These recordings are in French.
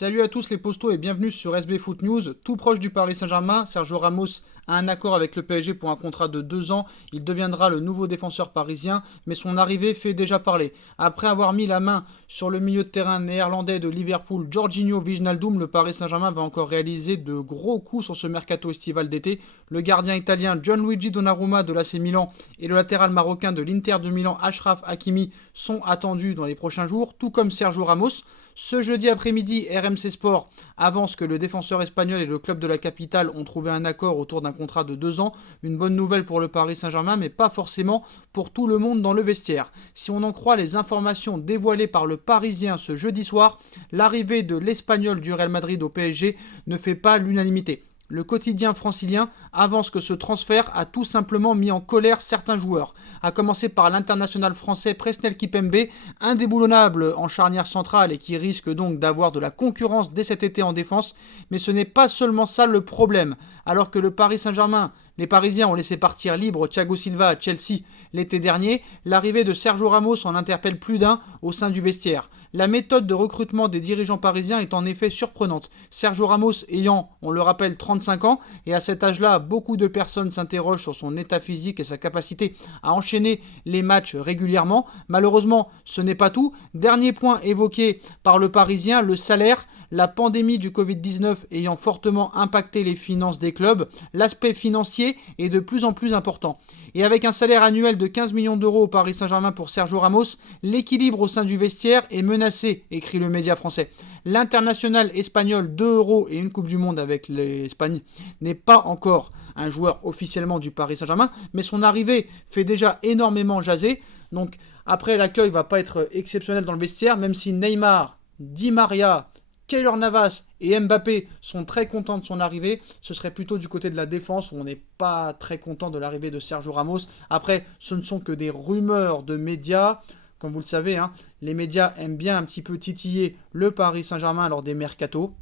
Salut à tous les postos et bienvenue sur SB Foot News. Tout proche du Paris Saint-Germain, Sergio Ramos a un accord avec le PSG pour un contrat de 2 ans. Il deviendra le nouveau défenseur parisien, mais son arrivée fait déjà parler. Après avoir mis la main sur le milieu de terrain néerlandais de Liverpool, Jorginho Wijnaldum, le Paris Saint-Germain va encore réaliser de gros coups sur ce mercato estival d'été. Le gardien italien Gianluigi Donnarumma de l'AC Milan et le latéral marocain de l'Inter de Milan Achraf Hakimi sont attendus dans les prochains jours, tout comme Sergio Ramos. Ce jeudi après-midi, RMC Sport avance que le défenseur espagnol et le club de la capitale ont trouvé un accord autour d'un contrat de 2 ans. Une bonne nouvelle pour le Paris Saint-Germain, mais pas forcément pour tout le monde dans le vestiaire. Si on en croit les informations dévoilées par le Parisien ce jeudi soir, l'arrivée de l'Espagnol du Real Madrid au PSG ne fait pas l'unanimité. Le quotidien francilien avance que ce transfert a tout simplement mis en colère certains joueurs, à commencer par l'international français Presnel Kipembe, indéboulonnable en charnière centrale et qui risque donc d'avoir de la concurrence dès cet été en défense. Mais ce n'est pas seulement ça le problème. Alors que le Paris Saint-Germain, les Parisiens ont laissé partir libre Thiago Silva à Chelsea l'été dernier, l'arrivée de Sergio Ramos en interpelle plus d'un au sein du vestiaire. La méthode de recrutement des dirigeants parisiens est en effet surprenante. Sergio Ramos ayant, on le rappelle, 35 ans, et à cet âge-là, beaucoup de personnes s'interrogent sur son état physique et sa capacité à enchaîner les matchs régulièrement. Malheureusement, ce n'est pas tout. Dernier point évoqué par le Parisien, le salaire. La pandémie du Covid-19 ayant fortement impacté les finances des clubs, l'aspect financier est de plus en plus important. Et avec un salaire annuel de 15 millions d'euros au Paris Saint-Germain pour Sergio Ramos, l'équilibre au sein du vestiaire est menacé, écrit le média français. L'international espagnol 2 euros et une Coupe du Monde avec l'Espagne n'est pas encore un joueur officiellement du Paris Saint-Germain, mais son arrivée fait déjà énormément jaser. Donc après, l'accueil va pas être exceptionnel dans le vestiaire, même si Neymar, Di Maria, Keylor Navas et Mbappé sont très contents de son arrivée. Ce serait plutôt du côté de la défense où on n'est pas très content de l'arrivée de Sergio Ramos. Après, ce ne sont que des rumeurs de médias. Comme vous le savez, les médias aiment bien un petit peu titiller le Paris Saint-Germain lors des mercatos.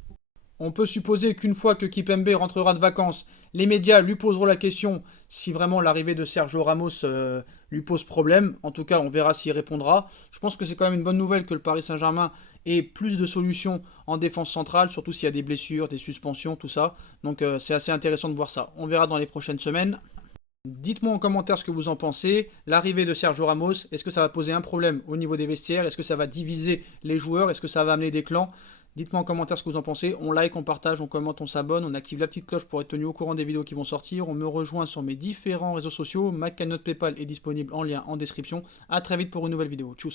On peut supposer qu'une fois que Kipembe rentrera de vacances, les médias lui poseront la question si vraiment l'arrivée de Sergio Ramos lui pose problème. En tout cas, on verra s'il répondra. Je pense que c'est quand même une bonne nouvelle que le Paris Saint-Germain ait plus de solutions en défense centrale, surtout s'il y a des blessures, des suspensions, tout ça. Donc c'est assez intéressant de voir ça. On verra dans les prochaines semaines. Dites-moi en commentaire ce que vous en pensez. L'arrivée de Sergio Ramos, est-ce que ça va poser un problème au niveau des vestiaires? Est-ce que ça va diviser les joueurs? Est-ce que ça va amener des clans? Dites-moi en commentaire ce que vous en pensez. On like, on partage, on commente, on s'abonne, on active la petite cloche pour être tenu au courant des vidéos qui vont sortir. On me rejoint sur mes différents réseaux sociaux. Ma cagnotte PayPal est disponible en lien en description. A très vite pour une nouvelle vidéo. Tchuss.